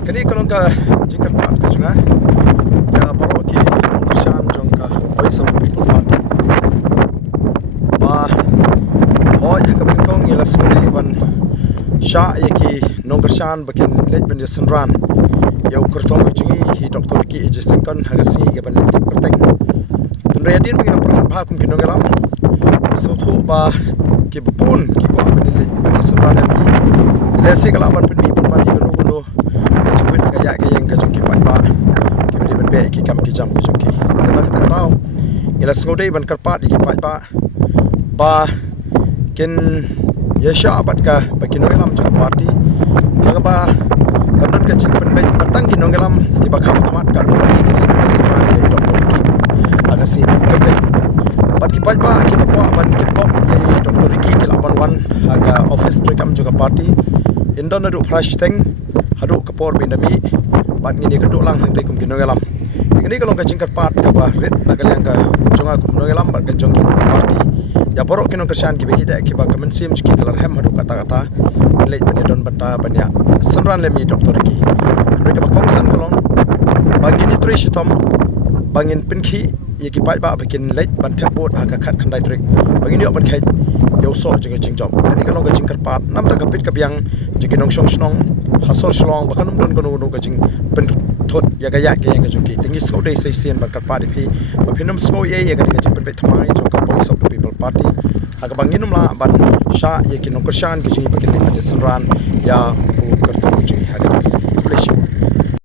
Kini kalau ka jingkat pak ka junga ya baru ki keshan jongka voice of people party ba hoy ka bingkong ila suri ban sha yaki nongkershan bakin lej ben senran ya kurtong jungi hi doktor ki ejesinkon hagasi ga ban lej kurteng tunre din bagi perkat ba kum kinongelam so thu ba ki bupun ki ko ban lej ban senran ki lesi kalaban pen mi pen ban gunu ya ke yang kajung ki pai ba ki beli ben be ki kam ki jam ki jung ki ta kata tau ila sngodei ban karpat ki pai ba kin ya sha bat ka bakin ngelam jung party haga ba kandan ka ching ben be batang ki ngelam ti ba kham khamat ka to ki ki seman ki doktor ki aga si kate bat ki pai ba ki ba ban ki pok ye doktor ki laban wan haga office trekam jung party indon adu fresh thing hadu kapor bindami bat ngini keduk lang hang kum kino galam ini kalau ka jingkat pat ka ba rit na kalyang ka jonga kum no galam bat ka jong ki party ya borok kino kersan ki be ida ki ba kamen sim ki kelar hem hadu kata lej bani don bata banya senran lemi doktor ki mereka ba kongsan kolong bangini trish tom bangin pinki ye ki pai ba bakin lej ban thapot ha ka khat khandai trek bangini ban khai yo so jing jing job ini kalau ka jingkat pat nam ta kapit ka biang jing nong song snong hasor shlong bakanum don kono ka jing pen thot ya ga ya ke yang ka jung ki tingis ko dei sei sien bar ka pa di phi ba phinam smo ye ya ga ka jing pen pe thamai jong ka voice of the people party ha ka banginum la ban sha ye ki nong kshan ki jing bakin ni senran ya bu kartu jing ha ga pleasure